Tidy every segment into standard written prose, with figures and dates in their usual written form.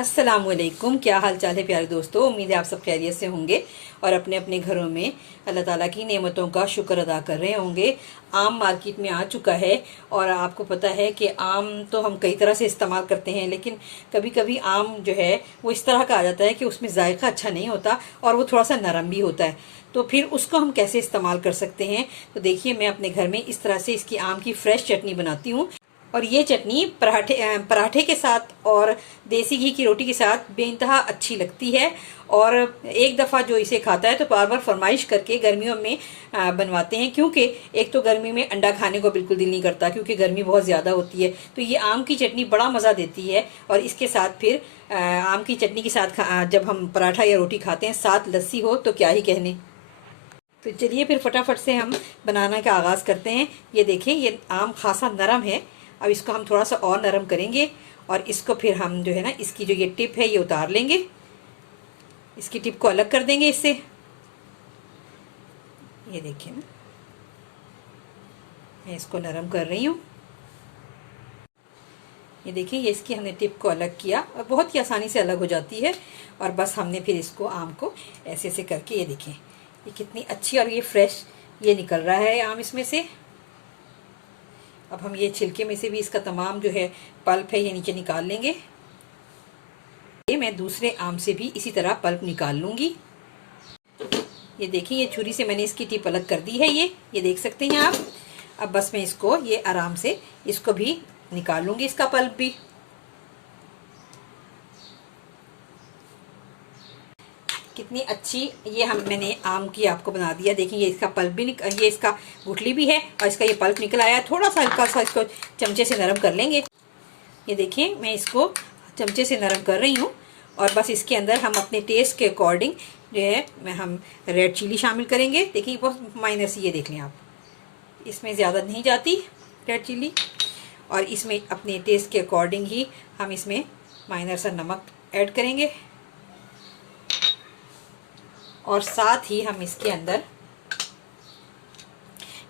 अस्सलामुअलैकुम। क्या हाल चाल है प्यारे दोस्तों। उम्मीद है आप सब खैरियत से होंगे और अपने अपने घरों में अल्लाह ताला की नेमतों का शुक्र अदा कर रहे होंगे। आम मार्केट में आ चुका है और आपको पता है कि आम तो हम कई तरह से इस्तेमाल करते हैं, लेकिन कभी कभी आम जो है वो इस तरह का आ जाता है कि उसमें जायका अच्छा नहीं होता और वो थोड़ा सा नरम भी होता है। तो फिर उसको हम कैसे इस्तेमाल कर सकते हैं, तो देखिए मैं अपने घर में इस तरह से इसकी आम की फ्रेश चटनी बनाती हूँ। और ये चटनी पराठे के साथ और देसी घी की रोटी के साथ बेइंतहा अच्छी लगती है। और एक दफ़ा जो इसे खाता है तो बार बार फरमाइश करके गर्मियों में बनवाते हैं, क्योंकि एक तो गर्मी में अंडा खाने को बिल्कुल दिल नहीं करता क्योंकि गर्मी बहुत ज़्यादा होती है। तो ये आम की चटनी बड़ा मज़ा देती है और इसके साथ फिर आम की चटनी के साथ जब हम पराठा या रोटी खाते हैं, साथ लस्सी हो तो क्या ही कहने। तो चलिए फिर फटाफट से हम बनाने का आगाज़ करते हैं। ये देखें, ये आम खासा नरम है। अब इसको हम थोड़ा सा और नरम करेंगे और इसको फिर हम जो है ना, इसकी जो ये टिप है ये उतार लेंगे, इसकी टिप को अलग कर देंगे इससे। ये देखिए ना, मैं इसको नरम कर रही हूँ। ये देखिए, ये इसकी हमने टिप को अलग किया और बहुत ही आसानी से अलग हो जाती है। और बस हमने फिर इसको आम को ऐसे ऐसे करके, ये देखिए ये कितनी अच्छी और ये फ्रेश ये निकल रहा है आम इसमें से। अब हम ये छिलके में से भी इसका तमाम जो है पल्प है ये नीचे निकाल लेंगे। ये मैं दूसरे आम से भी इसी तरह पल्प निकाल लूँगी। ये देखिए, ये छुरी से मैंने इसकी टिप अलग कर दी है, ये देख सकते हैं आप। अब बस मैं इसको ये आराम से इसको भी निकाल लूँगी, इसका पल्प भी। कितनी अच्छी ये मैंने आम की आपको बना दिया। देखिए, ये इसका पल्प भी ये इसका गुठली भी है और इसका ये पल्प निकल आया। थोड़ा सा हल्का सा इसको चमचे से नरम कर लेंगे। ये देखिए, मैं इसको चमचे से नरम कर रही हूँ और बस इसके अंदर हम अपने टेस्ट के अकॉर्डिंग जो है हम रेड चिली शामिल करेंगे। देखिए बहुत माइनर सी, ये देख लें आप, इसमें ज़्यादा नहीं जाती रेड चिली। और इसमें अपने टेस्ट के अकॉर्डिंग ही हम इसमें माइनर सा नमक ऐड करेंगे और साथ ही हम इसके अंदर,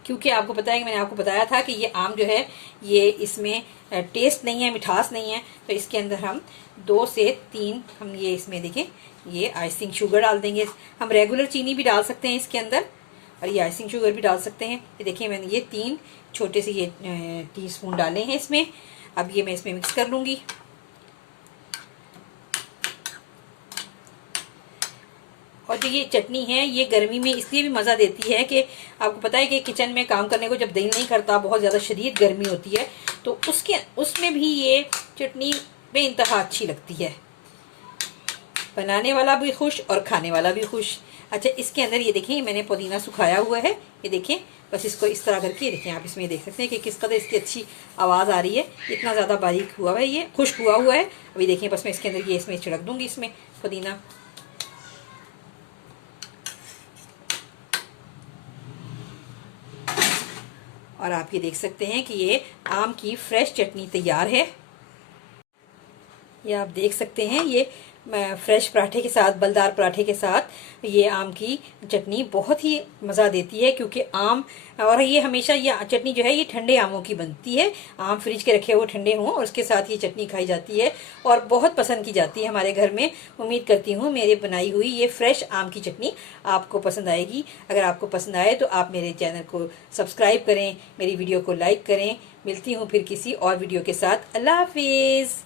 क्योंकि आपको पता है कि मैंने आपको बताया था कि ये आम जो है ये इसमें टेस्ट नहीं है, मिठास नहीं है, तो इसके अंदर हम 2 से 3 हम ये इसमें देखें ये आइसिंग शुगर डाल देंगे। हम रेगुलर चीनी भी डाल सकते हैं इसके अंदर और ये आइसिंग शुगर भी डाल सकते हैं। ये देखिए, मैंने ये 3 छोटे से ये टीस्पून डाले हैं इसमें। अब ये मैं इसमें मिक्स कर लूँगी। और जो ये चटनी है ये गर्मी में इसलिए भी मज़ा देती है कि आपको पता है कि किचन में काम करने को जब दिल नहीं करता, बहुत ज़्यादा शदीद गर्मी होती है, तो उसमें भी ये चटनी बेइंतहा अच्छी लगती है। बनाने वाला भी खुश और खाने वाला भी खुश। अच्छा, इसके अंदर ये देखें मैंने पुदीना सुखाया हुआ है। ये देखें, बस इसको इस तरह करके, ये देखें आप इसमें देख सकते हैं कि किस कदर इसकी अच्छी आवाज़ आ रही है। इतना ज़्यादा बारीक हुआ है, ये खुश्क हुआ है। अभी देखें, बस मैं इसके अंदर ये इसमें छिड़क दूँगी इसमें पुदीना। और आप ये देख सकते हैं कि ये आम की फ्रेश चटनी तैयार है। ये आप देख सकते हैं, ये फ्रेश पराठे के साथ, बलदार पराठे के साथ ये आम की चटनी बहुत ही मज़ा देती है। क्योंकि आम, और ये हमेशा ये चटनी जो है ये ठंडे आमों की बनती है। आम फ्रिज के रखे हुए ठंडे हों और उसके साथ ये चटनी खाई जाती है और बहुत पसंद की जाती है हमारे घर में। उम्मीद करती हूँ मेरे बनाई हुई ये फ्रेश आम की चटनी आपको पसंद आएगी। अगर आपको पसंद आए तो आप मेरे चैनल को सब्सक्राइब करें, मेरी वीडियो को लाइक करें। मिलती हूँ फिर किसी और वीडियो के साथ। अल्लाह हाफिज़।